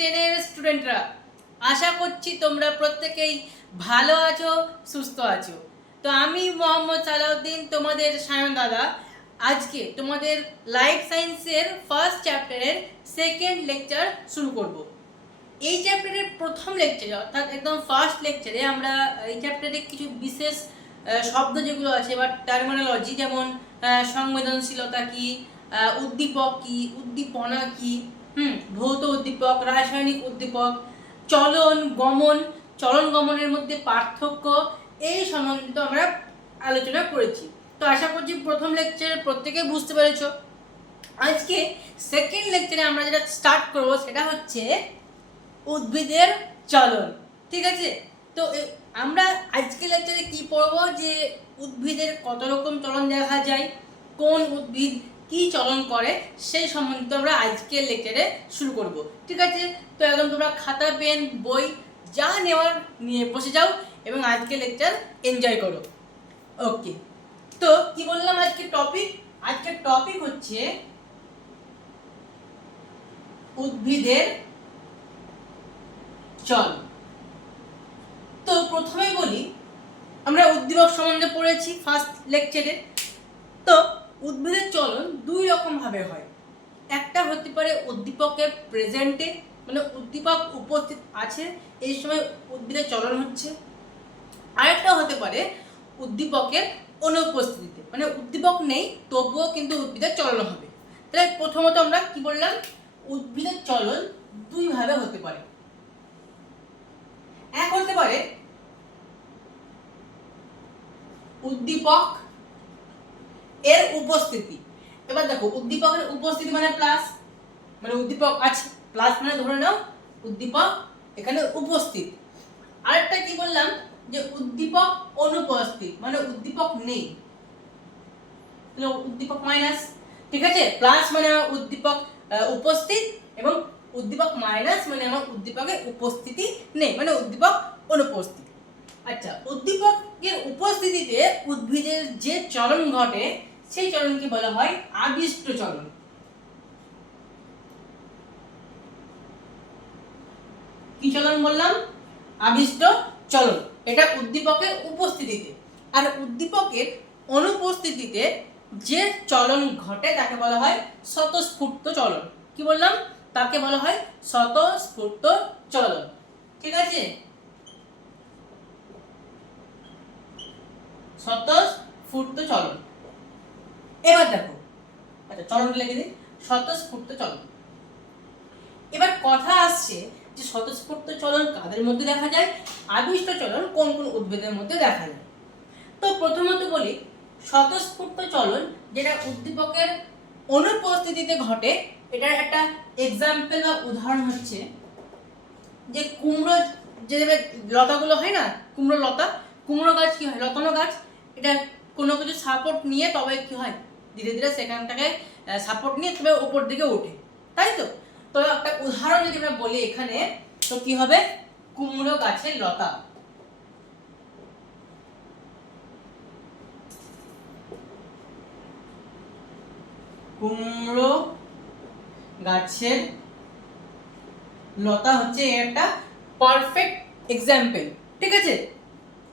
10-এর স্টুডেন্টরা, আশা করছি তোমরা প্রত্যেকেই ভালো আছো, সুস্থ আছো। তো আমি মোহাম্মদ সালাউদ্দিন, তোমাদের সায়ন দাদা, আজকে তোমাদের লাইফ সায়েন্সের ফার্স্ট চ্যাপ্টারের সেকেন্ড লেকচার শুরু করব। এই চ্যাপ্টারের প্রথম লেকচারে অর্থাৎ একদম ফার্স্ট লেকচারে আমরা এই চ্যাপ্টারে কিছু বিশেষ শব্দ যেগুলো আছে বা টার্মিনোলজি, যেমন সংবেদনশীলতা কি, উদ্দীপক কি, উদ্দীপনা কি, ভৌত উদ্দীপক, রাসায়নিক উদ্দীপক, চলন গমন, চলন গমনের মধ্যে পার্থক্য, এই সম্বন্ধিত আমরা আলোচনা করেছি। তো আশা করছি প্রথম লেকচার প্রত্যেকে বুঝতে পেরেছো। আজকে সেকেন্ড লেকচারে আমরা যেটা স্টার্ট করবো সেটা হচ্ছে উদ্ভিদের চলন। ঠিক আছে, তো আমরা আজকে লেকচারে কি পড়বো, যে উদ্ভিদের কত রকম চলন দেখা যায়, কোন উদ্ভিদ কি চলন করে, সেই সম্বন্ধিত আমরা আজকের লেকচারে শুরু করব। ঠিক আছে, তো একদম তোমরা খাতা পেন বই যা নেওয়ার নিয়ে বসে যাও এবং আজকে লেকচার এনজয় করো। ওকে, তো কি বললাম আজকে টপিক? আজকের টপিক হচ্ছে উদ্ভিদের চল। তো প্রথমে বলি, আমরা উদ্দীপক সম্বন্ধে পড়েছি ফার্স্ট লেকচারে। তো উদ্ভিদের চলন দুই রকম ভাবে হয়। একটা হতে পারে উদ্দীপকের প্রেজেন্টে, মানে উদ্দীপক উপস্থিত আছে এই সময় উদ্ভিদের চলন হচ্ছে। আরেকটা হতে পারে উদ্দীপকের অনুপস্থিতিতে, মানে উদ্দীপক নেই তবুও কিন্তু উদ্ভিদের চলন হবে। তাহলে প্রথমত আমরা কি বললাম, উদ্ভিদের চলন দুই ভাবে হতে পারে। এক হতে পারে উদ্দীপক এর উপস্থিতি। এবার দেখো, উদ্দীপকের উপস্থিতি মানে প্লাস, মানে উদ্দীপক আছে, প্লাস মানে ধরে নাও উদ্দীপক এখানে উপস্থিত। আরেকটা কি বললাম, যে উদ্দীপক অনুপস্থিত, মানে উদ্দীপক নেই, উদ্দীপক মাইনাস। ঠিক আছে, প্লাস মানে উদ্দীপক উপস্থিত এবং উদ্দীপক মাইনাস মানে আমার উদ্দীপকের উপস্থিতি নেই, মানে উদ্দীপক অনুপস্থিত। আচ্ছা, উদ্দীপকের উপস্থিতিতে উদ্ভিদের যে চলন ঘটে সেই চলনকে বলা হয় আবিষ্ট চলন। কি চলন বললাম? আবিষ্ট চলন। এটা উদ্দীপকের উপস্থিতিতে। আর উদ্দীপকের অনুপস্থিতিতে যে চলন ঘটে তাকে বলা হয় স্বতঃস্ফূর্ত চলন। কি বললাম? তাকে বলা হয় স্বতঃস্ফূর্ত চলন। ঠিক আছে, স্বতঃস্ফূর্ত চলন। এবার দেখো, আচ্ছা চলন লিখে দিই, স্বতঃস্ফূর্ত চলন। এবার কথা আসছে যে স্বতঃস্ফূর্ত চলন কাদের মধ্যে দেখা যায়, আবিষ্ট চলন কোন কোন উদ্ভিদের মধ্যে দেখা যায়। তো প্রথমত বলি, স্বতঃস্ফূর্ত চলন যেটা উদ্দীপকের অনুপস্থিতিতে ঘটে, এটার একটা এক্সাম্পল বা উদাহরণ হচ্ছে যে কুমড়ো, যে লতাগুলো হয় না, কুমড়ো লতা, কুমড়ো গাছ কি হয়, লতানো গাছ, এটা কোনো কিছু সাপোর্ট নিয়ে তবে কি হয়, ধীরে ধীরে সেখানটাকে সাপোর্ট নিয়ে তবে উপর দিকে ওঠে, তাই তো। তো একটা উদাহরণ যদি আমরা বলি এখানে, তো কি হবে, কুমড়ো গাছের লতা। কুমড়ো গাছের লতা হচ্ছে একটা পারফেক্ট এক্সাম্পল। ঠিক আছে,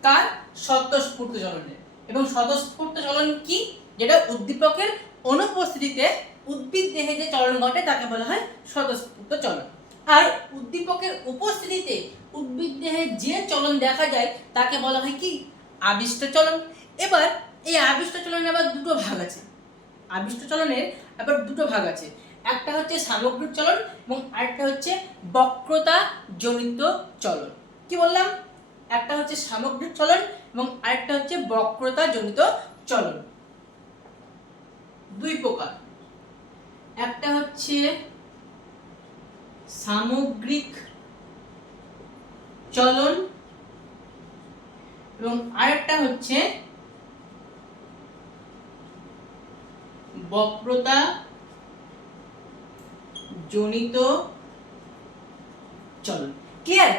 কার? স্বতঃস্ফূর্ত চলনের। এবং স্বতঃস্ফূর্ত চলন কি? যেটা উদ্দীপকের অনুপস্থিতিতে উদ্ভিদ দেহে যে চলন ঘটে তাকে বলা হয় স্বতঃস্ফূর্ত চলন। আর উদ্দীপকের উপস্থিতিতে উদ্ভিদ দেহে যে চলন দেখা যায় তাকে বলা হয় কি? আবিষ্ট চলন। এবার এই আবিষ্ট চলনের আবার দুটো ভাগ আছে। আবিষ্ট চলনের আবার দুটো ভাগ আছে, একটা হচ্ছে সামগ্রিক চলন এবং আরেকটা হচ্ছে বক্রতা জনিত চলন। কি বললাম? একটা হচ্ছে সামগ্রিক চলন এবং আরেকটা হচ্ছে বক্রতা জনিত চলন। দুই প্রকার, একটা হচ্ছে সামগ্রিক চলন এবং আরেকটা হচ্ছে বক্রতা জনিত চলন। ক্লিয়ার?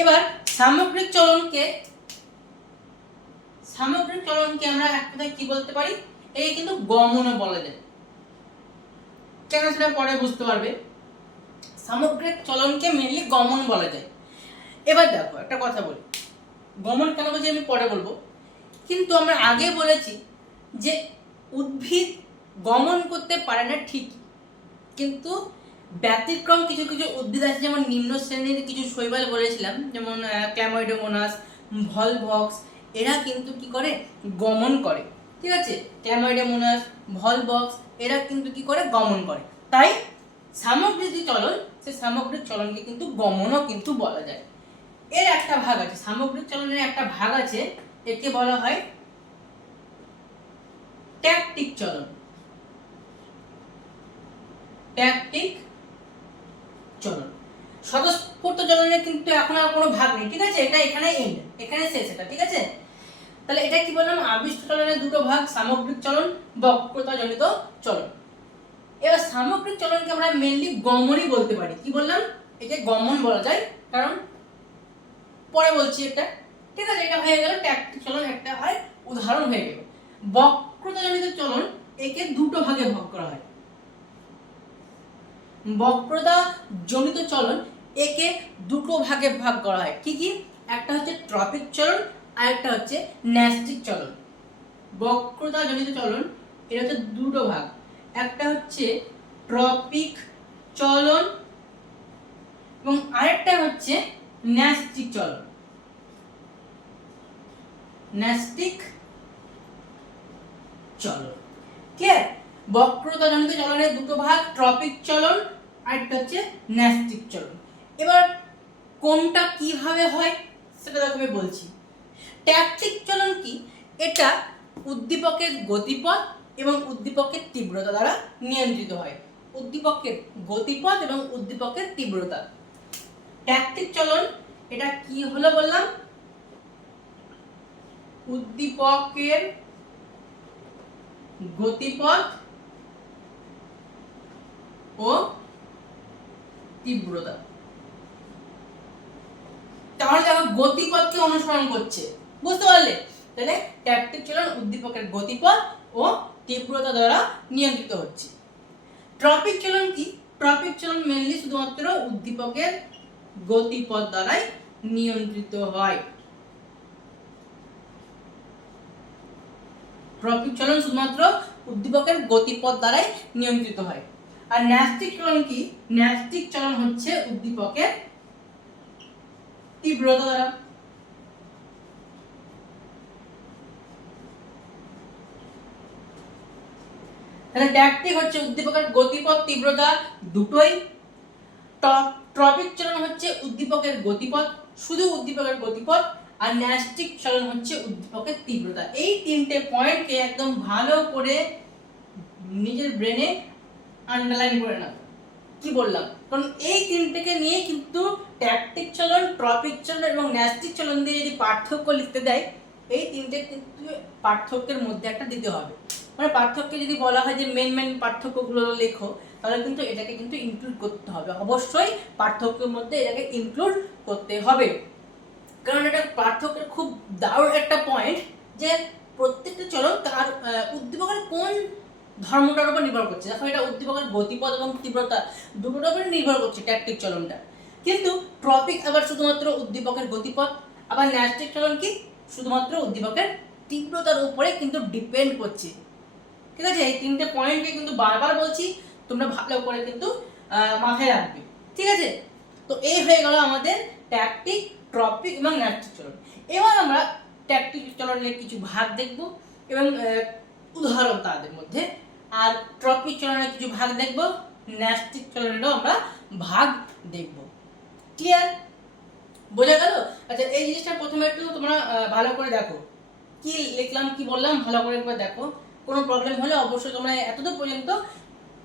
এবার সামগ্রিক চলনকে আমরা এক কথায় কি বলতে পারি, একে কিন্তু গমনও বলা যায়। কেন সেটা পরে বুঝতে পারবে। সামগ্রিক চলনকে মেনলি গমন বলা যায়। এবার দেখো একটা কথা বলি, গমন কেন বলছি আমি পরে বলবো, কিন্তু আমরা আগে বলেছি যে উদ্ভিদ গমন করতে পারে না ঠিকই, কিন্তু ব্যতিক্রম কিছু কিছু উদ্ভিদ আছে, যেমন নিম্ন শ্রেণীর কিছু শৈবাল বলেছিলাম, যেমন ক্ল্যামাইডোমোনাস, ভলভক্স, এরা কিন্তু কি করে, গমন করে। ঠিক আছে, ক্ল্যামাইডোমোনাস, ভলভক্স এরা কিন্তু কি করে, গমন করে। তাই সামগ্রিক যে চলন, সেই সামগ্রিক চলনকে কিন্তু গমনও কিন্তু বলা যায়। এর একটা ভাগ আছে, সামগ্রিক চলনের একটা ভাগ আছে, একে বলা হয় ট্যাকটিক চলন। ট্যাকটিক চলন। স্বতঃস্ফূর্ত চলনের কিন্তু এখন আর কোনো ভাগ নেই, ঠিক আছে, এটা এখানে এন্ড, এখানে শেষ এটা, ঠিক আছে। তাহলে এটা কি বললাম, আবিষ্ট চলনের দুটো ভাগ, সামগ্রিক চলন, বক্রতা জনিত চলন। এবার সামগ্রিক চলনকে আমরা মেইনলি গমনই বলতে পারি। কি বললাম, একে গমন বলা যায়, কারণ পরে বলছি এটা, ঠিক আছে। এটা হয়ে গেল ট্যাকটিক চলন, একটা হয় উদাহরণ হয়ে গেল। বক্রতা জনিত চলন, একে দুটো ভাগে ভাগ করা হয়। বক্রতা জনিত চলন একে দুটো ভাগে ভাগ করা হয়। কি কি, একটা হচ্ছে ট্রপিক চলন আর একটা হচ্ছে ন্যাস্টিক চলন। বক্রতা জনিত চলন এর হচ্ছে দুটো ভাগ, একটা হচ্ছে ট্রপিক চলন এবং আরেকটা হচ্ছে ন্যাস্টিক চলন। ন্যাস্টিক চলন, ঠিক আছে। বক্রতা জনিত চলনের দুটো ভাগ, ট্রপিক চলন আর একটা হচ্ছে ন্যাস্টিক চলন। এবার কোনটা কিভাবে হয় সেটা আমি বলছি। ট্যাকটিক চলন কি, এটা উদ্দীপকের গতিপথ এবং উদ্দীপকের তীব্রতা দ্বারা নিয়ন্ত্রিত হয়। উদ্দীপকের গতিপথ এবং উদ্দীপকের তীব্রতা। ট্যাকটিক চলন এটা কি হলো বললাম, উদ্দীপকের গতিপথ ও তীব্রতা। তাহলে দেখো গতিপথকে অনুসরণ করছে, বুঝতে পারলে। তাহলে ট্যাকটিক চলন উদ্দীপকের গতিপথ ও তীব্রতা দ্বারা নিয়ন্ত্রিত হচ্ছে। ট্রপিক চলন কি, ট্রপিক চলন মেইনলি শুধুমাত্র উদ্দীপকের গতিপথ দ্বারাই নিয়ন্ত্রিত হয়। ট্রপিক চলন শুধুমাত্র উদ্দীপকের গতিপথ দ্বারাই নিয়ন্ত্রিত হয়। আর ন্যাস্টিক চলন কি, ন্যাস্টিক চলন হচ্ছে উদ্দীপকের তীব্রতা দ্বারা। তাহলে ট্যাকটিক হচ্ছে উদ্দীপকের গতিপথ তীব্রতা দুটোই, ট্রপিক চলন হচ্ছে উদ্দীপকের গতিপথ, শুধু উদ্দীপকের গতিপথ, আর ন্যাস্টিক চলন হচ্ছে উদ্দীপকের তীব্রতা। এই তিনটে পয়েন্টকে একদম ভালো করে নিজের ব্রেনে আন্ডারলাইন করে নাও। কি বললাম, কারণ এই তিনটেকে নিয়ে কিন্তু ট্যাকটিক চলন, ট্রপিক চলন এবং ন্যাস্টিক চলন দিয়ে যদি পার্থক্য লিখতে দেয়, এই তিনটে কিন্তু পার্থক্যের মধ্যে একটা দিতে হবে। মানে পার্থক্য যদি বলা হয় যে মেন পার্থক্যগুলো লেখো, তাহলে কিন্তু এটাকে কিন্তু ইনক্লুড করতে হবে, অবশ্যই পার্থক্যের মধ্যে এটাকে ইনক্লুড করতে হবে। কারণ এটা পার্থক্যের খুব দারুণ একটা পয়েন্ট, যে প্রত্যেকটা চলন তার উদ্দীপকের কোন ধর্মটার উপর নির্ভর করছে। দেখো এটা উদ্দীপকের গতিপথ এবং তীব্রতা দুটোর উপরে নির্ভর করছে ট্যাকটিক চলনটা, কিন্তু ট্রপিক আবার শুধুমাত্র উদ্দীপকের গতিপথ, আবার ন্যাস্টিক চলন কি শুধুমাত্র উদ্দীপকের তীব্রতার উপরে কিন্তু ডিপেন্ড করছে। ঠিক আছে, এই তিনটে পয়েন্টকে কিন্তু বারবার বলছি, তোমরা ভালো করে কিন্তু মাথায় রাখবে, ঠিক আছে। তো এই হয়ে গেল আমাদের ট্যাকটিক, ট্রপিক এবং ন্যাস্টিক চলন। এবার আমরা ট্যাকটিক চলনের কিছু ভাগ দেখব এবং উদাহরণ তাদের মধ্যে, আর ট্রপিক চলনের কিছু ভাগ দেখব, ন্যাস্টিক চলনেরও আমরা ভাগ দেখব। ক্লিয়ার, বোঝা গেল? আচ্ছা, এই জিনিসটা প্রথমে একটু তোমরা ভালো করে দেখো, কি লিখলাম কি বললাম ভালো করে একবার দেখো। কোনো প্রবলেম হলে অবশ্যই তোমরা এতদূর পর্যন্ত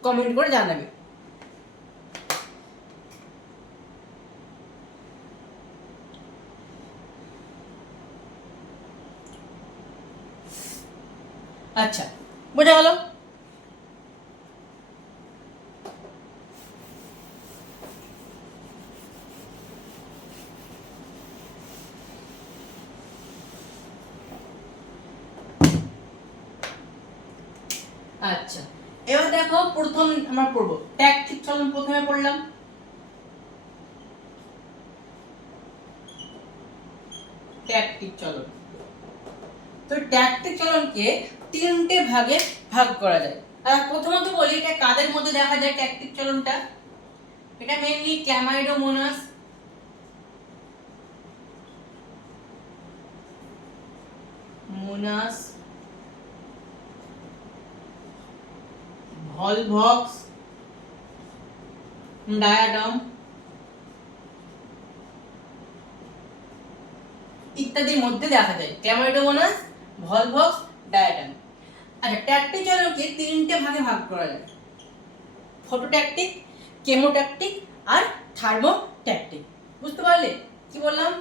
কমেন্ট করে জানাবে। আচ্ছা, বোঝা গেল? আচ্ছা, এবার দেখো প্রথম আমরা পড়বো ট্যাকটিক চলন। প্রথমে পড়লাম ট্যাকটিক চলন। তো ট্যাকটিক চলনকে তিনটে ভাগে ভাগ করা যায়। আর প্রথমত বলি এটা কাদের মধ্যে দেখা যায় ট্যাকটিক চলনটা। এটা মেইনলি ক্ল্যামাইডোমোনাস, ভলভক্স, ডায়াডাম ইত্যাদির মধ্যে দেখা যায়। Chlamydomonas, volvox, diatom. আচ্ছা, ট্যাকটিক চলনকে তিনটে ভাগে ভাগ করা যায়: ফটোট্যাকটিক, কেমোট্যাকটিক আর থার্মোট্যাকটিক। বুঝতে পারলে কি বললাম?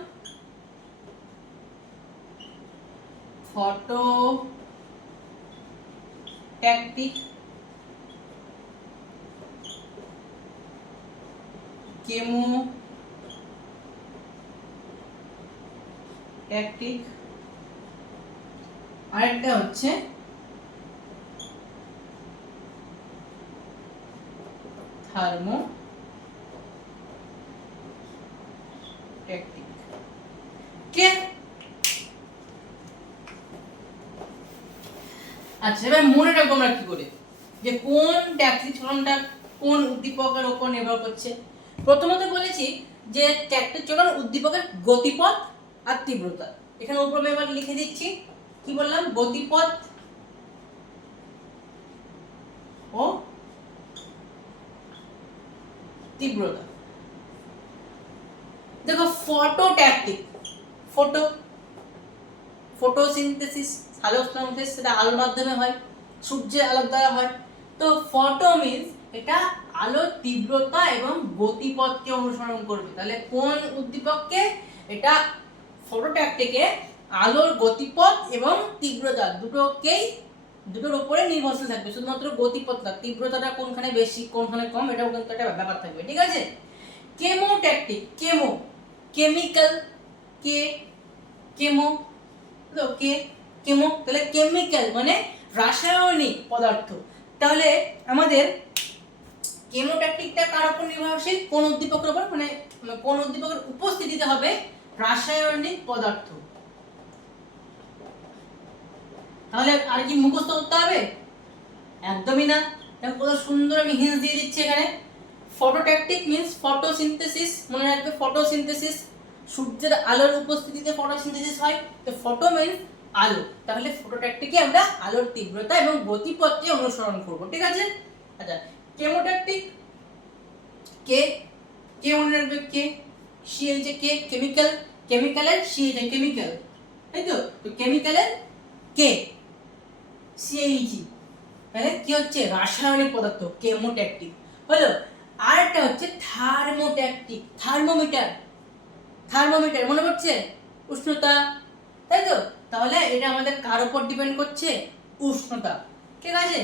ফটো ট্যাকটিক, কেমো ট্যাকটিক, আরেকটা হচ্ছে থার্মো ট্যাকটিক। কে আচ্ছা, এবার মনে রাখবো আমরা কি করে যে কোন ট্যাকটিক চলনটা কোন উদ্দীপকের উপর নির্ভর করছে। প্রথমত বলেছি যে ট্যাকটিক চলন উদ্দীপকের গতিপথ আর তীব্রতা। এখানে উপরে আমি এবার লিখে দিচ্ছি, কি বললাম? গতিপথ ও তীব্রতা। দেখো ফটোট্যাকটিক, ফটোসিনথেসিস, সালোকসংশ্লেষ সেটা আলোর মাধ্যমে হয়, সূর্যের আলোর দ্বারা হয়। তো ফটো মিন্স এটা আলোর তীব্রতা এবং গতিপথকে অনুসরণ করবে। তাহলে কোন উদ্দীপককে? এটা ফটোট্যাকটিকে আলোর গতিপথ এবং তীব্রতা দুটোর উপরে নির্ভরশীল থাকবে। শুধুমাত্র গতিপথটা, তীব্রতাটা কোনখানে বেশি কোনখানে কম এটাও কিন্তু একটা ব্যাপার থাকবে, ঠিক আছে? কেমোট্যাকটিক, কেমিক্যাল, কেমো তাহলে কেমিক্যাল মানে রাসায়নিক পদার্থ। তাহলে আমাদের কেমোট্যাকটিকটা কার উপর নির্ভরশীল? কোন উদ্দীপকের উপর, মানে কোন উদ্দীপকের উপস্থিতিতে হবে রাসায়নিক পদার্থ। তাহলে আর কি মুখস্থ করতে হবে? একদমই না। দেখো কত সুন্দর আমি হিন্টস দিয়ে দিচ্ছি এখানে। ফটোট্যাকটিক মিন্স ফটোসিনথেসিস, মনে রাখবে ফটোসিনথেসিস, সূর্যের আলোর উপস্থিতিতে ফটোসিনথেসিস হয়। তো ফটো মিন্স আলো, তাহলে ফটোট্যাকটিকে আমরা আলোর তীব্রতা এবং গতিপথকে অনুসরণ করব, ঠিক আছে? আচ্ছা, কেমোট্যাকটিক কে মনে রাখবে, সি হচ্ছে কেমিক্যালের সি হচ্ছে কেমিক্যাল, তাই তো? তো কেমিক্যালের কে সিএইচি, তাহলে কি হচ্ছে? রাসায়নিক পদার্থ, কেমোট্যাকটিক হলো। আর একটা হচ্ছে থার্মোট্যাকটিক, থার্মোমিটার মনে পড়ছে? উষ্ণতা, তাই তো? তাহলে এটা আমাদের কার উপর ডিপেন্ড করছে? উষ্ণতা, ঠিক আছে?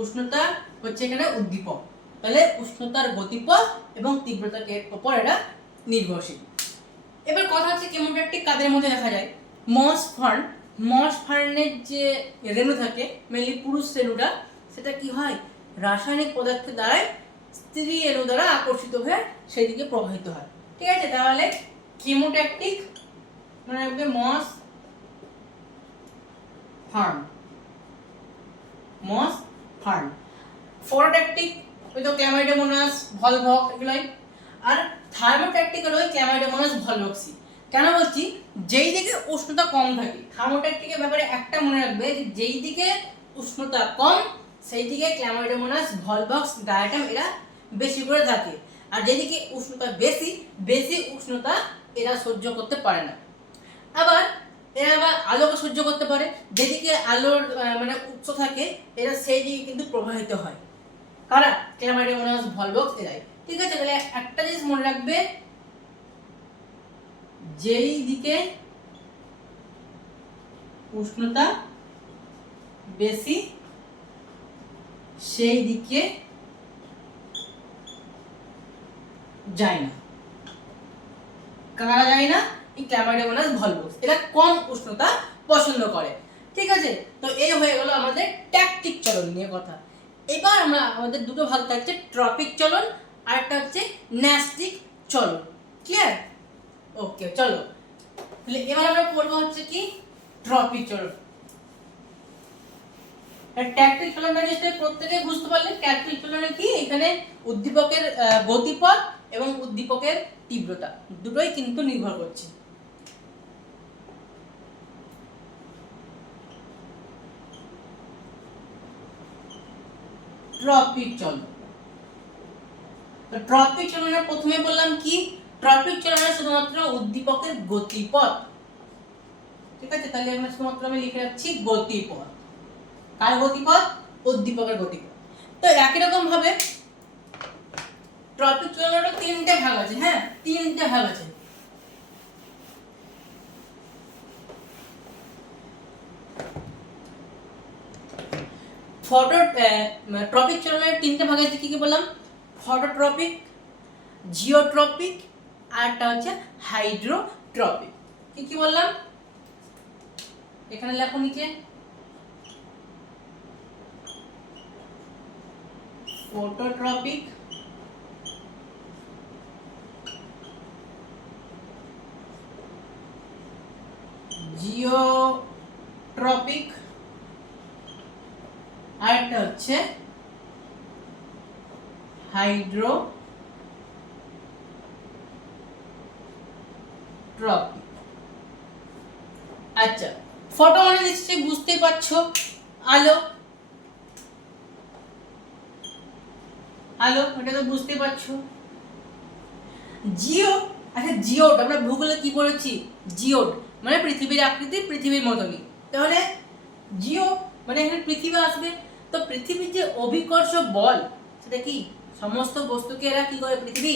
উষ্ণতা হচ্ছে এখানে উদ্দীপক। তাহলে উষ্ণতার গতিপথ এবং তীব্রতাকে উপর এটা নির্ভরশীল। এবার কথা হচ্ছে কেমোট্যাকটিক কাদের মধ্যে দেখা যায়? মস ফার্নের যে রেণু থাকে, মেনলি পুরুষ রেণুটা, সেটা কি হয়? রাসায়নিক পদার্থের দ্বারাই স্ত্রী রেণু দ্বারা আকর্ষিত হয়ে সেদিকে প্রবাহিত হয়, ঠিক আছে? তাহলে কেমোট্যাকটিক মনে রাখবে মস ফার্ন। ফটোট্যাকটিক ওই তো ক্ল্যামাইডোমোনাস, ভলভক্স এগুলোই। আর থার্মোট্যাকটিক হলো ক্ল্যামাইডোমোনাস, ভলভক্সি। কেন বলছি? যেই দিকে উষ্ণতা কম থাকে, থার্মোট্যাকটিকের ব্যাপারে একটা মনে রাখবে যে যেই দিকে উষ্ণতা কম সেই দিকে ক্ল্যামাইডোমোনাস, ভলভক্স, ডায়াটাম এরা বেশি করে থাকে। আর যেদিকে উষ্ণতা বেশি উষ্ণতা এরা সহ্য করতে পারে না। এরা আবার আলোকে সহ্য করতে পারে। যেদিকে আলোর মানে উৎস থাকে এরা সেই দিকে কিন্তু প্রবাহিত হয়। কারা? ক্ল্যামাইডোমোনাস, ভলভক্স এরাই, ঠিক আছে? তাহলে একটা জিনিস মনে রাখবে, যেই দিকে উষ্ণতা বেশি সেই দিকে যায় না। কারা যায় না? এই ক্ল্যামাইডোমোনাস, ভলভক্স এরা কম উষ্ণতা পছন্দ করে, ঠিক আছে? তো এই হয়ে গেল আমাদের ট্যাকটিক চলন নিয়ে কথা। এবার আমাদের দুটো ভাগ থাকছে, ট্রপিক চলন আর একটা হচ্ছে ন্যাস্টিক চলন। ক্লিয়ার? ওকে চলো, তাহলে এবার আমরা পড়বো হচ্ছে কি ট্রপিক চলন। ট্যাকটিক চলনটা নিশ্চয়ই প্রত্যেকে বুঝতে পারলেন। ট্যাকটিক চলনে কি, এখানে উদ্দীপকের গতিপথ এবং উদ্দীপকের তীব্রতা দুটোই কিন্তু নির্ভর করছে। ট্রপিক চলন, ট্রপিক চলনে প্রথমে বললাম কি, ট্রপিক চলনে শুধুমাত্র উদ্দীপকের গতিপথ, ঠিক আছে, তাহলে এখানে শুধুমাত্র আমি লিখে রাখছি গতিপথ। কার গতিপথ? উদ্দীপকের গতিপথ। তো একই রকম ভাবে ট্রপিক চলনেরও তিনটে ভাগ আছে, হ্যাঁ তিনটে ভাগ আছে। ট্রপিক চলনের তিনটে ভাগ আছে, কি কি বললাম? ফটোট্রপিক, জিওট্রপিক, আর একটা হচ্ছে হাইড্রোট্রপিক। কি কি বললাম এখানে লেখো নিচে। ফটোট্রপিক, জিওট্রপিক, আর একটা হচ্ছে হাইড্রোট্রপিক। আচ্ছা, ফটো মানে নিশ্চয়ই বুঝতেই পারছো আলো, আলো এটা তো বুঝতেই পারছো। জিও, আচ্ছা জিওড আমরা ভূগোলে কি পড়েছি? জিওড মানে পৃথিবীর আকৃতি পৃথিবীর মতনই। তাহলে জিও মানে এখানে পৃথিবী আসবে। তো পৃথিবীর যে অভিকর্ষ বল, সেটা কি সমস্ত বস্তুকে এরা কি করে, পৃথিবী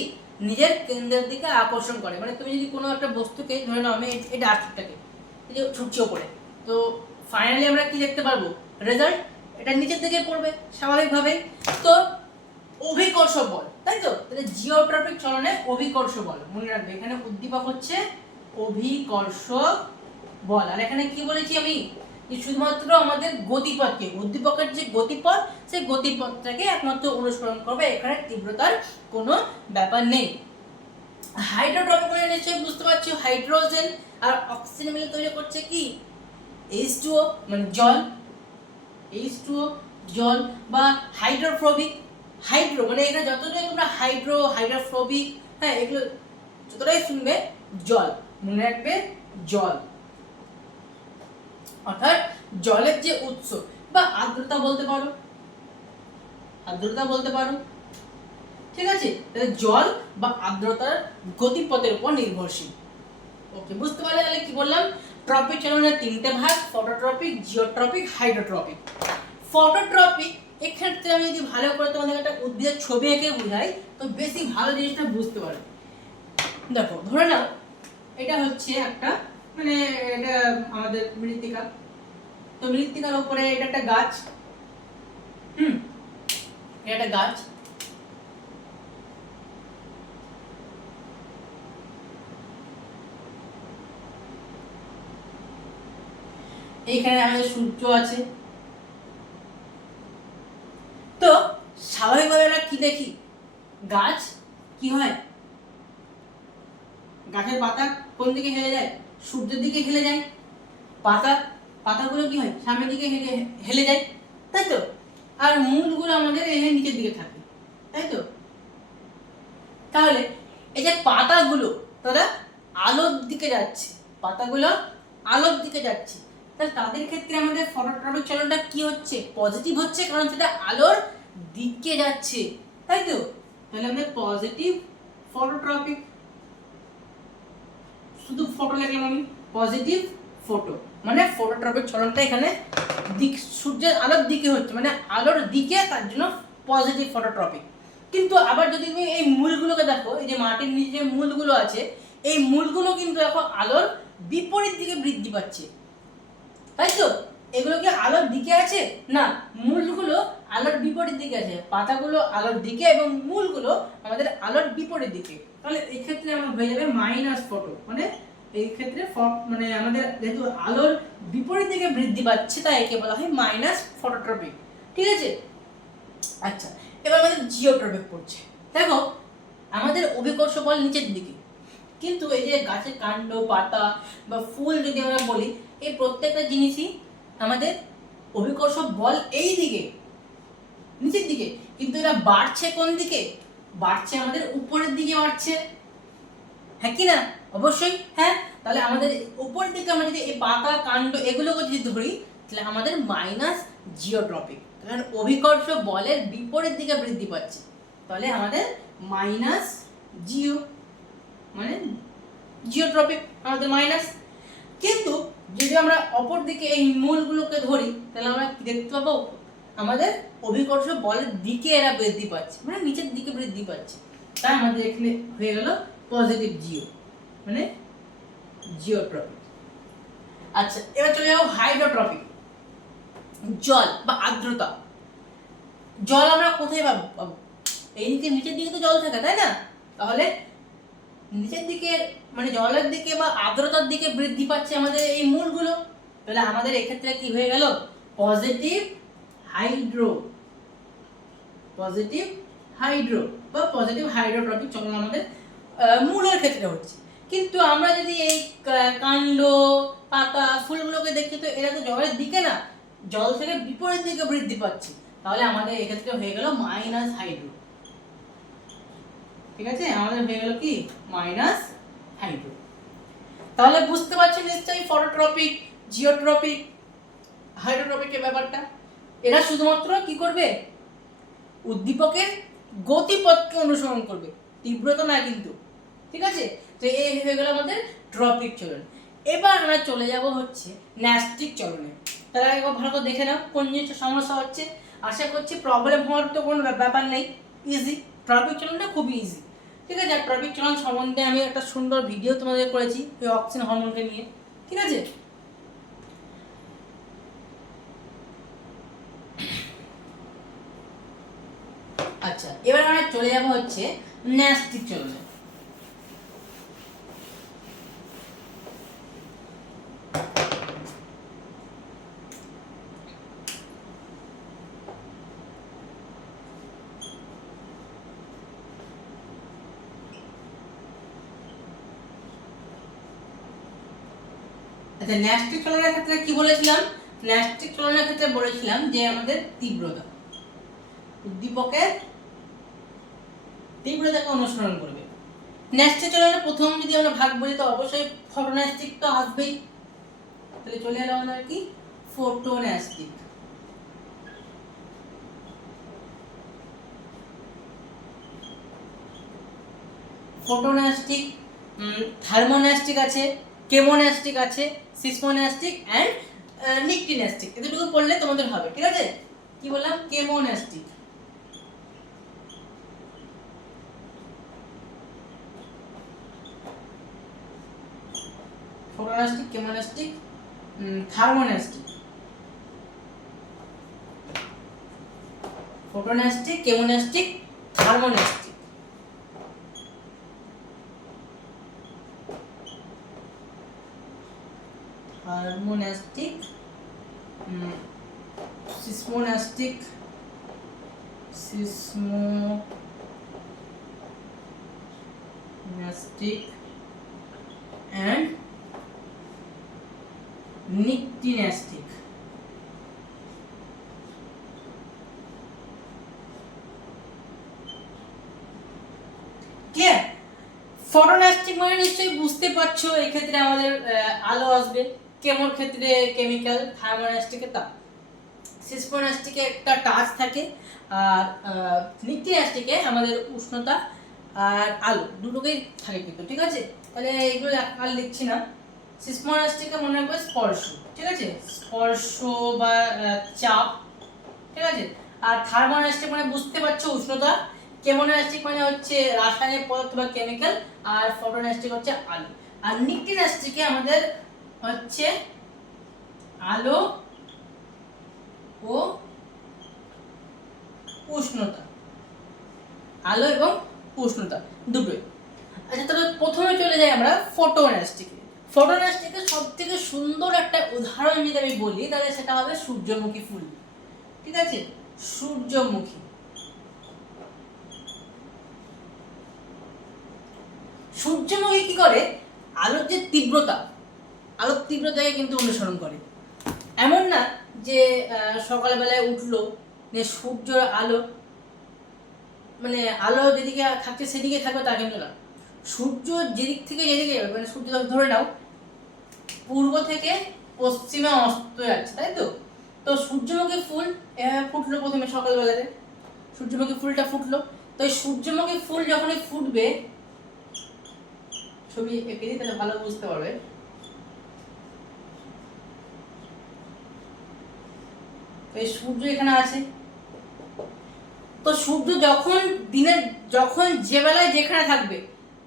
নিজের কেন্দ্রের দিকে আকর্ষণ করে। মানে তুমি যদি কোনো একটা বস্তুকে ধরে নাও, আমি এই ডাস্টটাকে এই যে ছুটছি ওপরে, তো ফাইনালি আমরা কি দেখতে পারবো? রেজাল্ট এটা নিচের দিকে পড়বে স্বাভাবিকভাবেই। তো অভিকর্ষ বল, তাই তো? তাহলে জিওট্রপিক চলনে অভিকর্ষ বল মনে রাখবে, এখানে উদ্দীপক হচ্ছে অভিকর্ষ বল। আর এখানে কি বলেছি আমি, যে শুধুমাত্র আমাদের গতিপথকে, উদ্দীপকের যে গতিপথ, সেই গতিপথটাকে একমাত্র অনুসরণ করবে, এখানে তীব্রতার কোনো ব্যাপার নেই। হাইড্রোট্রপিক মানে নিশ্চয়ই বুঝতে পারছো, হাইড্রোজেন আর অক্সিজেন মিলে তৈরি করছে কি H2O মানে জল, H2O জল। বা হাইড্রোফোবিক, হাইড্রো মানে এখানে যতটাই তোমরা হাইড্রোফোবিক, হ্যাঁ এগুলো যতটাই শুনবে জল মনে রাখবে, জল অর্থাৎ জলের যে উৎস বা আর্দ্রতা বলতে পারো, আর্দ্রতা বলতে পারো, ঠিক আছে? তাহলে জল বা আর্দ্রতার গতিপথের উপর নির্ভরশীল। ওকে, বুঝতে পারলে তাহলে কি বললাম? ট্রপিক চলনের তিনটে ভাগ, ফটোট্রপিক, জিওট্রপিক, হাইড্রোট্রপিক। ফটোট্রপিক এক্ষেত্রে আমি যদি ভালো করে তোমাদের একটা উদ্ভিদের ছবি এঁকে বোঝাই, তো বেশি ভালো জিনিসটা বুঝতে পারবে। দেখো ধরে নাও এটা হচ্ছে একটা, মানে এটা আমাদের মৃত্তিকা, তো মৃত্তিকার উপরে এটা একটা গাছ, এটা একটা গাছ। এইখানে আমাদের সূর্য আছে। তো স্বাভাবিকভাবে আমরা কি দেখি, গাছ কি হয়, গাছের পাতা কোন দিকে হেলে যায়? সূর্যের দিকে হেলে যায়। পাতাগুলো কি হয়, সামনের দিকে হেলে যায়, তাই তো? আর মূলগুলো আমাদের এই নিচের দিকে থাকে, তাই তো? তাহলে এই যে পাতাগুলো তারা আলোর দিকে যাচ্ছে, পাতাগুলো আলোর দিকে যাচ্ছে, তাহলে তাদের ক্ষেত্রে আমাদের ফটোট্রপিক চলনটা কি হচ্ছে? পজিটিভ হচ্ছে, কারণ সেটা আলোর দিকে যাচ্ছে, তাই তো? তাহলে আমাদের পজিটিভ ফটোট্রপিক, শুধু ফটো লিখলাম আমি, পজিটিভ ফটো মানে ফটোট্রপিক চলনটা এখানে দিক সূর্যের আলোর দিকে হচ্ছে, মানে আলোর দিকে, তার জন্য পজিটিভ ফটোট্রপিক। কিন্তু আবার যদি তুমি এই মূলগুলোকে দেখো, এই যে মাটির নিচে যে মূলগুলো আছে, এই মূলগুলো কিন্তু এখন আলোর বিপরীত দিকে বৃদ্ধি পাচ্ছে, তাই তো? এগুলো কি আলোর দিকে আছে? না, মূলগুলো আলোর বিপরীত দিকে আছে, পাতাগুলো আলোর দিকে এবং মূলগুলো আমাদের আলোর বিপরীত দিকে। তাহলে এই ক্ষেত্রে আমরা হয়ে যাবে মাইনাস ফটো, মানে এই ক্ষেত্রে মানে আমাদের যেহেতু আলোর বিপরীত দিকে বৃদ্ধি পাচ্ছে, তাই একে বলা হয় মাইনাস ফটোট্রপিক, ঠিক আছে? আচ্ছা, এবার আমাদের জিওট্রপিক পড়ছে। দেখো আমাদের অভিকর্ষ বল নিচের দিকে, কিন্তু এই যে গাছের কাণ্ড, পাতা বা ফুল যদি আমরা বলি, এই প্রত্যেকটা জিনিসই আমাদের অভিকর্ষ বল এই দিকে, নিচের দিকে, কিন্তু এরা বাড়ছে কোন দিকে? বাড়ছে আমাদের উপরের দিকে বাড়ছে, হ্যাঁ কি না? অবশ্যই হ্যাঁ। তাহলে আমাদের উপরের দিকে আমরা যদি এই পাতা, কাণ্ড এগুলোকে যদি ধরি, তাহলে আমাদের মাইনাস জিওট্রপিক, কারণ অভিকর্ষ বলের বিপরীত দিকে বৃদ্ধি পাচ্ছে, তাহলে আমাদের মাইনাস জিও, মানে জিওট্রপিক আমাদের মাইনাস। কিন্তু যদি আমরা অপর দিকে এই মূলগুলোকে ধরি, তাহলে আমরা কি দেখতে পাবো? আমাদের অভিকর্ষ বলের দিকে এরা বৃদ্ধি পাচ্ছে, মানে নিচের দিকে বৃদ্ধি পাচ্ছে, তাই আমাদের এখানে হয়ে গেল পজিটিভ জিও, মানে জিওট্রপিক। আচ্ছা, এবার চলে যাবো হাইড্রোট্রপিক, জল বা আর্দ্রতা। জল আমরা কোথায় পাবো? এই দিকে, নিচের দিকে তো জল থাকে, তাই না? তাহলে নিচের দিকে মানে জলের দিকে বা আর্দ্রতার দিকে বৃদ্ধি পাচ্ছে আমাদের এই মূলগুলো, তাহলে আমাদের এক্ষেত্রে কি হয়ে গেল? পজিটিভ হাইড্রো, পজিটিভ হাইড্রো বা পজিটিভ হাইড্রোট্রপিক চলন আমাদের মূলের ক্ষেত্রে হচ্ছে। কিন্তু আমরা যদি এই কাণ্ড, পাতা, ফুলগুলোকে দেখি, তো এরা তো জলের দিকে না, জল থেকে বিপরীত দিকে বৃদ্ধি পাচ্ছে, তাহলে আমাদের এক্ষেত্রে হয়ে গেল মাইনাস হাইড্রো। ঠিক আছে, আমাদের হয়ে গেল কি? Minus hydro. তাহলে বুঝতে পারছেন নিশ্চয়ই ফটোট্রপিক, জিওট্রপিক, হাইড্রোট্রপিকের ব্যাপারটা। এরা শুধুমাত্র কি করবে? উদ্দীপকের গতিপথকে অনুসরণ করবে, তীব্রতা না কিন্তু। ঠিক আছে, তো এই হয়ে গেল আমাদের ট্রপিক চলন। এবার আমরা চলে যাব হচ্ছে ন্যাস্টিক চলনে। তাহলে একবার ভালো করে দেখে নাও কোন জিনিসটা সমস্যা হচ্ছে। আশা করছি প্রবলেম হওয়ার তো কোনো ব্যাপার নেই, ইজি। ট্রপিক চলনটা খুবই ইজি। ঠিক আছে, ট্রপিক চলন সম্বন্ধে আমি একটা সুন্দর ভিডিও তোমাদের করেছি ওই অক্সিজেন হরমোনকে নিয়ে। ঠিক আছে, আচ্ছা এবার আমরা চলে যাব হচ্ছে ন্যাস্টিক চলনে। আচ্ছা, ন্যাস্টিক চলনের ক্ষেত্রে কি বলেছিলাম? ন্যাস্টিক চলনের ক্ষেত্রে বলেছিলাম যে আমাদের তীব্রতা, উদ্দীপকের তীব্রতাকে অনুসরণ করবে। ন্যাস্টিক চলনের প্রথম যদি আমরা ভাগ বলি, তো অবশ্যই ফটোন্যাস্টিক তো আসবেই। তাহলে চলে এলো আমাদের কি? ফটোন্যাস্টিক। ফটোন্যাস্টিক, থার্মোন্যাস্টিক আছে, কেমোন্যাস্টিক আছে, সিসমোন্যাস্টিক অ্যান্ড নিকটিন্যাস্টিক। এতটুকু পড়লে তোমাদের হবে। ঠিক আছে, কি বললাম? Chemonastic, photonastic, chemonastic, thermonastic. Photonastic, chemonastic, thermonastic. Thermonastic, seismonastic, seismonastic and নিকটিন্যাস্টিক। Clear? Photonastic মানে নিশ্চয়ই বুঝতে পারছো, এই ক্ষেত্রে আমাদের আলো আসবে, কেমোর ক্ষেত্রে কেমিক্যাল, থার্মোন্যাস্টিকে তাপ, সিসমোন্যাস্টিকে একটা টাচ থাকে, আর নিকটিন্যাস্টিকে আমাদের উষ্ণতা আর আলো দুটোকেই থাকে কিন্তু। ঠিক আছে, তাহলে এইগুলো আর লিখছি না। সিসমোন্যাস্টিকে মনে রাখবে স্পর্শ। ঠিক আছে, স্পর্শ বা চাপ। ঠিক আছে, আর থার্মোন্যাস্টিক মানে বুঝতে পারছো উষ্ণতা, কেমোন্যাস্টিক মানে হচ্ছে রাসায়নিক পদার্থ বা কেমিক্যাল, আর ফটোন্যাস্টিক হচ্ছে আলো। আর নিকটিন্যাস্টিকে আমাদের হচ্ছে আলো ও উষ্ণতা, আলো এবং উষ্ণতা দুটোই। আচ্ছা, তবে প্রথমে চলে যাই আমরা ফটোন্যাস্টিকে। ফটোন্যাস্টিকের সব থেকে সুন্দর একটা উদাহরণ যদি আমি বলি, তাহলে সেটা হবে সূর্যমুখী ফুল। ঠিক আছে, সূর্যমুখী। সূর্যমুখী কি করে, আলোর যে তীব্রতা, আলোর তীব্রতাকে কিন্তু অনুসরণ করে। এমন না যে সকালবেলায় উঠলো সূর্যের আলো মানে আলো যেদিকে থাকছে সেদিকে থাকবে তা কিন্তু না। সূর্য যেদিক থেকে যেদিকে যাবে, মানে সূর্য ধরে নাও পূর্ব থেকে পশ্চিমে অস্ত যাচ্ছে, তাই তো? তো সূর্যমুখী ফুল ফুটলো প্রথমে সকালবেলাতে, সূর্যমুখী ফুলটা ফুটলো। তো এই সূর্যমুখী ফুল যখনই ফুটবে, ছবি এঁকে দিই তাহলে ভালো বুঝতে পারবে। এই সূর্য এখানে আছে, তো সূর্য যখন দিনের যখন যে বেলায় যেখানে থাকবে,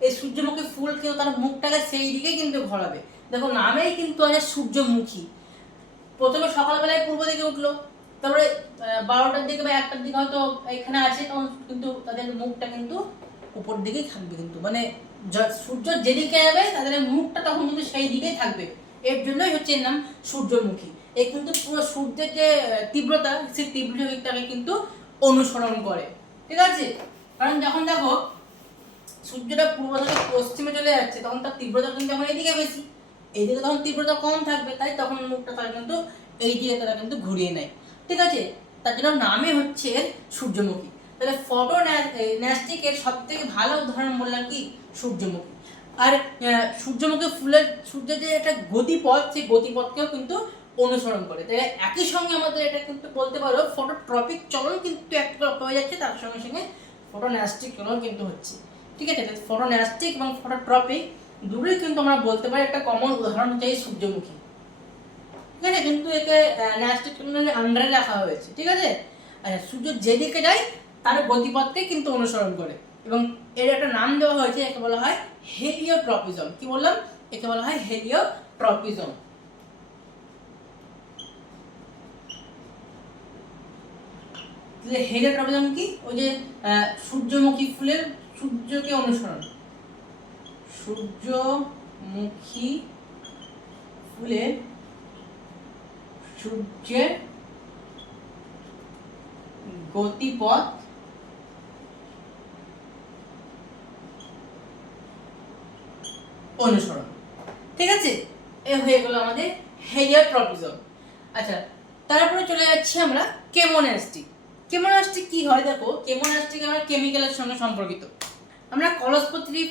এই সূর্যমুখী ফুল কিন্তু তার মুখটাকে সেই দিকে কিন্তু ঘোরাবে। দেখো নামেই কিন্তু আছে সূর্যমুখী। প্রথমে সকালবেলায় পূর্ব দিকে উঠলো, তারপরে 12টার দিকে বা 1টার দিকে হয়তো এখানে আছে, তখন কিন্তু তাদের মুখটা কিন্তু উপর দিকেই থাকবে, কিন্তু মানে সূর্য যেদিকে যাবে তাদের মুখটা তখন কিন্তু সেই দিকেই থাকবে। এর জন্যই হচ্ছে এর নাম সূর্যমুখী। এই কিন্তু পুরো সূর্যের যে তীব্রতা, সেই তীব্রতাকে কিন্তু অনুসরণ করে, ঠিক আছে? কারণ যখন দেখো সূর্যটা পূর্ব থেকে পশ্চিমে চলে যাচ্ছে, তখন তার তীব্রতা কিন্তু এখন এইদিকে বেশি, এইদিকে তখন তীব্রতা কম থাকবে, তাই তখন মুখটা তারা কিন্তু এই দিকে তারা কিন্তু ঘুরিয়ে নেয়, ঠিক আছে? তার জন্য নামে হচ্ছে সূর্যমুখী। তাহলে ফটো ন্যাস্টিকের সব থেকে ভালো উদাহরণ বললাম কি, সূর্যমুখী। আর সূর্যমুখী ফুলের সূর্যের যে একটা গতিপথ, সেই গতিপথকেও কিন্তু অনুসরণ করে। তাহলে একই সঙ্গে আমাদের এটা কিন্তু বলতে পারো ফটোট্রপিক চলন কিন্তু একটা হয়ে যাচ্ছে, তার সঙ্গে সঙ্গে ফটোন্যাস্টিক চলন কিন্তু হচ্ছে, ঠিক আছে? ফটোন্যাস্টিক এবং ফটোট্রপিক দুটোই কিন্তু আমরা বলতে পারি একটা কমন উদাহরণ হচ্ছে এই সূর্যমুখী, ঠিক আছে? কিন্তু একে ন্যাস্টিক চলনের আন্ডারে রাখা হয়েছে, ঠিক আছে? সূর্য যেদিকে যায় তার গতিপথকে কিন্তু অনুসরণ করে, এবং এর একটা নাম দেওয়া হয়েছে, একে বলা হয় হেলিওট্রপিজম। কি বললাম? একে বলা হয় হেলিওট্রপিজম। হেলিওট্রপিজম কি? ওই যে সূর্যমুখী ফুলের সূর্যকে অনুসরণ, সূর্যমুখী ফুলের সূর্যের গতিপথ অনুসরণ, ঠিক আছে? এ হয়ে গেল আমাদের হেলিওট্রপিজম। আচ্ছা, তারপরে চলে যাচ্ছি আমরা কেমোন্যাস্টিক। কেমোন্যাস্টিক কি হয় দেখো, কেমোন্যাস্টিক আমরা কেমিক্যালের সঙ্গে সম্পর্কিত। আমরা কলসপত্রী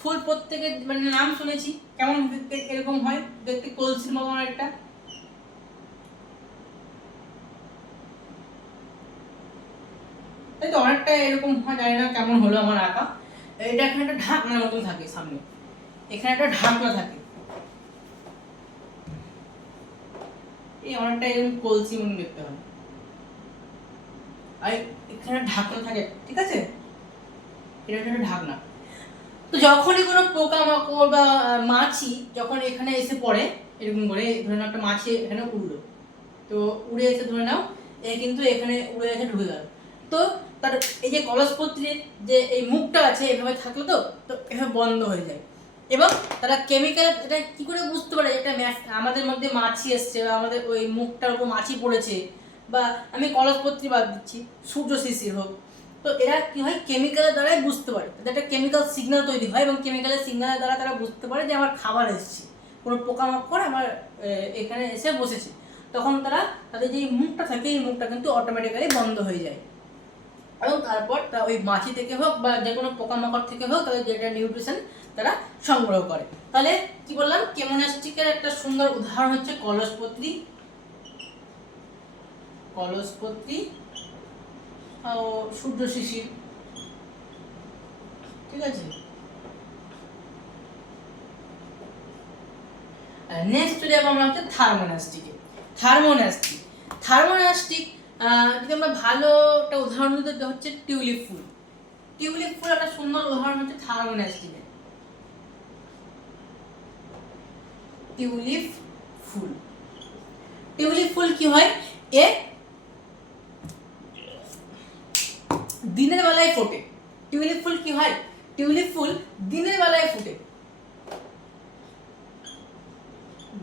ফুল প্রত্যেকের মানে নাম শুনেছি, কেমন দেখতে এরকম হয়, দেখতে কলসির মতন একটা, তাই তো অনেকটা এরকম হয়, জানি না কেমন হলো আমার আঁকা। এটা এখানে একটা ঢাকনার মতন থাকে সামনে, এখানে একটা ঢাকনা থাকে, এই অনেকটা এরকম কলসি মতন দেখতে হয়, আর এখানে ঢাকনা থাকে, ঠিক আছে? এটা একটা ঢাকনা। তো যখনই কোনো পোকামাকড় বা মাছি যখন এখানে এসে পড়ে, এরকম করে ধরে নাও একটা মাছি এখানে উড়লো, তো উড়ে এসে ধরে নাও কিন্তু এখানে উড়ে এসে ঢুকে গেল, তো তার এই যে কলসপত্রীর যে এই মুখটা আছে এভাবে থাকলো, তো তো এভাবে বন্ধ হয়ে যায়। এবং তারা কেমিক্যাল এটা কি করে বুঝতে পারে এটা আমাদের মধ্যে মাছি এসছে, বা আমাদের ওই মুখটার উপর মাছি পড়েছে, বা আমি কলসপত্রী বাদ দিচ্ছি, সূর্য শিশির হোক, তো এরা কি হয় কেমিক্যালের দ্বারাই বুঝতে পারে, তাদের একটা কেমিক্যাল সিগন্যাল তৈরি হয়, এবং কেমিক্যালের সিগন্যালের দ্বারা তারা বুঝতে পারে যে আমার খাবার এসেছে, কোনো পোকামাকড় আমার এখানে এসে বসেছে, তখন তারা তাদের যে মুখটা থাকে এই মুখটা কিন্তু অটোমেটিক্যালি বন্ধ হয়ে যায়, এবং তারপর তা ওই মাছি থেকে হোক বা যে কোনো পোকামাকড় থেকে হোক তাদের যেটা নিউট্রিশন তারা সংগ্রহ করে। তাহলে কি বললাম, কেমোন্যাস্টিকের একটা সুন্দর উদাহরণ হচ্ছে কলসপত্রী, কলসপত্রী ও সূর্য শিশির, ঠিক আছে? নেক্সট চলে যাবো আমরা হচ্ছে থার্মোন্যাস্টিকে। থার্মোন্যাস্টিক, থার্মোন্যাস্টিক যদি আমরা ভালো একটা উদাহরণ দিতে হচ্ছে টিউলিপ ফুল। টিউলিপ ফুল একটা সুন্দর উদাহরণ হচ্ছে থার্মোন্যাস্টিকের। টিউলিপ ফুল, টিউলিপ ফুল কি হয়, এ দিনের বেলায় ফোটে। টিউলিপ ফুল কি হয়, টিউলিপ ফুল দিনের বেলায় ফোটে,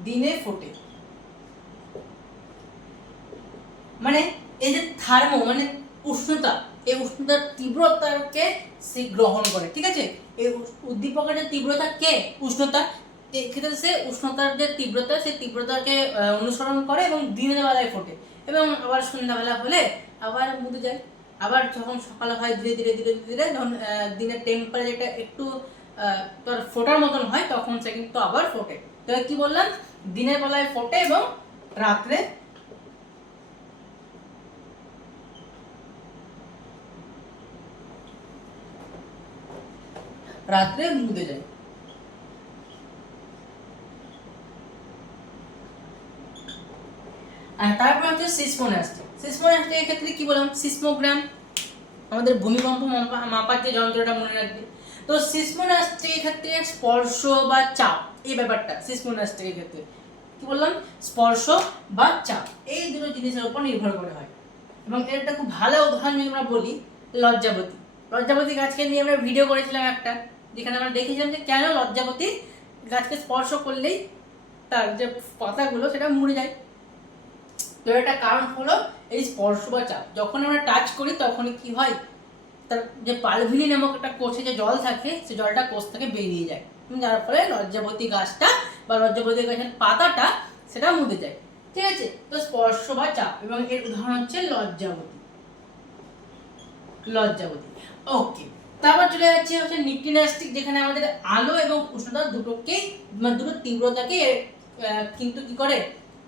দিনে ফোটে, মানে এই যে থার্মো মানে উষ্ণতা, এই উষ্ণতার তীব্রতাকে সে গ্রহণ করে। ঠিক আছে, এই উদ্দীপকের যে তীব্রতা কে উষ্ণতা, এক্ষেত্রে সে উষ্ণতার যে তীব্রতা সেই তীব্রতাকে অনুসরণ করে এবং দিনের বেলায় ফোটে এবং আবার সন্ধ্যাবেলা হলে আবার মুদে যায়। আবার যখন সকাল হয় ধীরে ধীরে ধীরে ধীরে যখন দিনের টেম্পারেচারটা একটু তোর ফোটার মতন হয় তখন সে কিন্তু আবার ফোটে। তাহলে কি বললাম, দিনের বেলায় ফোটে এবং রাত্রে রাত্রে মুদে যায়। আর তারপর হচ্ছে সিসমোনাস্টিক। সিসমোনাস্টিকের ক্ষেত্রে কি বললাম, সিসমোগ্রাম আমাদের ভূমিকম্প মাপার যে যন্ত্রটা মনে রাখবে। তো সিসমোনাস্টিকের ক্ষেত্রে স্পর্শ বা চাপ, এই ব্যাপারটা সিসমোনাস্টিকের ক্ষেত্রে কি বললাম, স্পর্শ বা চাপ, এই দুটো জিনিসের উপর নির্ভর করে হয়। এবং এর একটা খুব ভালো উদাহরণ যদি আমরা বলি, লজ্জাবতী। লজ্জাবতী গাছকে নিয়ে আমরা ভিডিও করেছিলাম একটা, যেখানে আমরা দেখেছিলাম যে কেন লজ্জাবতী গাছকে স্পর্শ করলেই তার যে পাতাগুলো সেটা মরে যায়। তো একটা কারণ হলো এই স্পর্শ বা চাপ। যখন আমরা টাচ করি তখন কি হয়, তার যে পালভিনি নামক একটা কোষে যে জল থাকে সে জলটা কোষ থেকে বেরিয়ে যায়, যার ফলে লজ্জাবতী গাছটা বা লজ্জাবতী গাছের পাতাটা সেটা মুদে যায়। ঠিক আছে, তো স্পর্শ বা চাপ, এবং এর উদাহরণ হচ্ছে লজ্জাবতী। লজ্জাবতী ওকে। তারপর চলে যাচ্ছে হচ্ছে নিকটিনাস্টিক, যেখানে আমাদের আলো এবং উষ্ণতা দুটোকেই মানে দুটো তীব্রতাকে কিন্তু কি করে,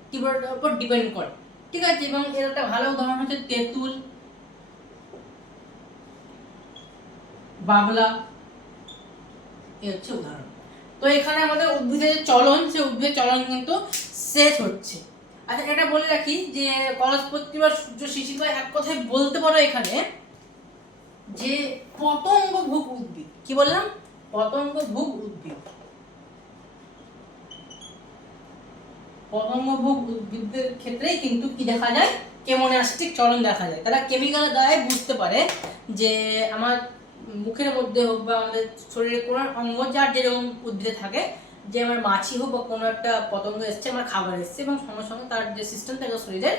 তীব্রতার উপর ডিপেন্ড করে। ঠিক আছে, এবং এর একটা ভালো উদাহরণ হচ্ছে তেঁতুল, বাবলা, এই হচ্ছে উদাহরণ। তো এখানে আমাদের উদ্ভিদের চলন, সে উদ্ভিদের চলন কিন্তু শেষ হচ্ছে। আচ্ছা, এটা বলে রাখি যে কলসপত্রী বা সূর্য শিশির এক কথায় বলতে পারো এখানে যে পতঙ্গভুক উদ্ভিদ। কি বললাম, পতঙ্গভুক উদ্ভিদ। পতঙ্গভুক উদ্ভিদদের ক্ষেত্রে কিন্তু কি দেখা যায়, কেমোনাস্টিক চলন দেখা যায়। তারা কেমিক্যাল দ্বারাই বুঝতে পারে যে আমার মুখের মধ্যে হোক বা আমাদের শরীরে কোনো অঙ্গ যার যেরকম উদ্ভিদে থাকে, যে আমার মাছি হোক বা কোনো একটা পতঙ্গ এসছে, আমার খাবার এসছে, এবং সঙ্গে সঙ্গে তার যে সিস্টেম থাকে শরীরের,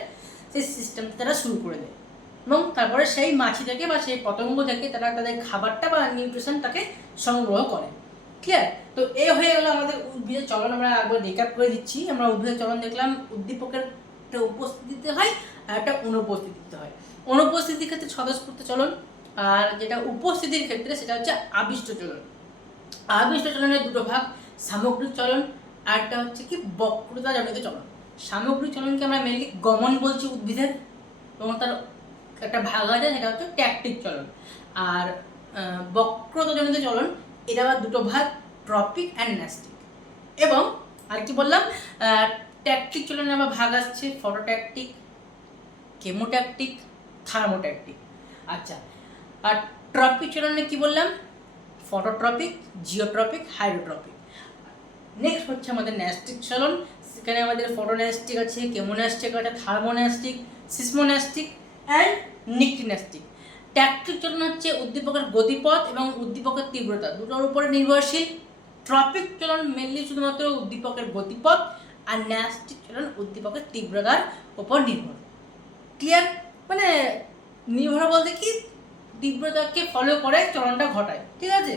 সেই সিস্টেমটা তারা শুরু করে দেয় এবং তারপরে সেই মাছি থেকে বা সেই পতঙ্গ থেকে তারা তাদের খাবারটা বা নিউট্রিশনটাকে সংগ্রহ করে। ক্লিয়ার? তো এই হয়ে গেল আমাদের উদ্ভিদের চলন। আমরা একবার রিক্যাপ করে দিচ্ছি। আমরা উদ্ভিদের চলন দেখলাম, উদ্দীপকের একটা উপস্থিতিতে হয় আর একটা অনুপস্থিতিতে হয়। অনুপস্থিতির ক্ষেত্রে স্বতঃস্ফূর্ত চলন, আর যেটা উপস্থিতির ক্ষেত্রে সেটা হচ্ছে আবিষ্ট চলন। আবিষ্ট চলনের দুটো ভাগ, সামগ্রিক চলন আর একটা হচ্ছে কি বক্রতা জনিত চলন। সামগ্রিক চলনকে আমরা মেনলি গমন বলছি উদ্ভিদের, এবং তার একটা ভাগ আছে সেটা হচ্ছে ট্যাকটিক চলন। আর বক্রতা জনিত চলন, এটা আবার দুটো ভাগ, ট্রপিক অ্যান্ড ন্যাস্টিক। এবং আর কি বললাম, ট্যাকটিক চলনে আবার ভাগ আসছে ফটোট্যাকটিক, কেমোট্যাকটিক, থার্মোট্যাকটিক। আচ্ছা, আর ট্রপিক চলনে কি বললাম, ফটোট্রপিক, জিওট্রপিক, হাইড্রোট্রপিক। নেক্সট হচ্ছে আমাদের ন্যাস্টিক চলন। সেখানে আমাদের ফটোন্যাস্টিক আছে, কেমোন্যাস্টিক আছে, থার্মোন্যাস্টিক, সিসমোন্যাস্টিক অ্যান্ড নিকটিন্যাস্টিক। ট্যাকটিক চলন হচ্ছে উদ্দীপকের গতিপথ এবং উদ্দীপকের তীব্রতা দুটোর উপরে নির্ভরশীল। ট্রপিক চলন মেনলি শুধুমাত্র উদ্দীপকের গতিপথ, আর ন্যাস্টিক চলন উদ্দীপকের তীব্রতার উপর নির্ভর। ক্লিয়ার? মানে নির্ভর বলতে কি, তীব্রতাকে ফলো করে চলনটা ঘটায়। ঠিক আছে,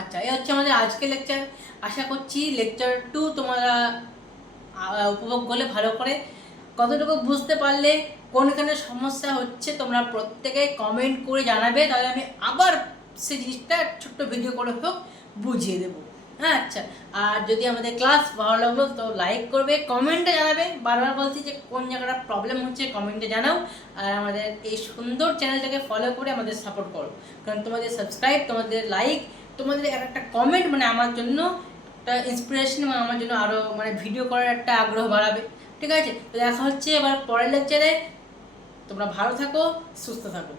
আচ্ছা, এই হচ্ছে আমাদের আজকের লেকচার। আশা করছি লেকচার 2 তোমরা উপভোগ করলে ভালো করে। কতটুকু বুঝতে পারলে, কোনখানে সমস্যা হচ্ছে তোমরা প্রত্যেকে কমেন্ট করে জানাবে, তাহলে আমি আবার সেই জিনিসটা ছোট্ট ভিডিও করে হোক বুঝিয়ে দেবো। হ্যাঁ, আচ্ছা, আর যদি আমাদের ক্লাস ভালো লাগলো তো লাইক করবে, কমেন্টে জানাবে। বারবার বলছি যে কোন জায়গাটা প্রবলেম হচ্ছে কমেন্টে জানাও, আর আমাদের এই সুন্দর চ্যানেলটাকে ফলো করে আমাদের সাপোর্ট করো। কারণ তোমাদের সাবস্ক্রাইব, তোমাদের লাইক, তোমাদের একটা কমেন্ট মানে আমার জন্য একটা ইন্সপিরেশন এবং আমার জন্য আরও মানে ভিডিও করার একটা আগ্রহ বাড়াবে। ঠিক আছে, তো দেখা হচ্ছে এবার পরের লেকচারে। তোমরা ভালো থাকো, সুস্থ থাকো।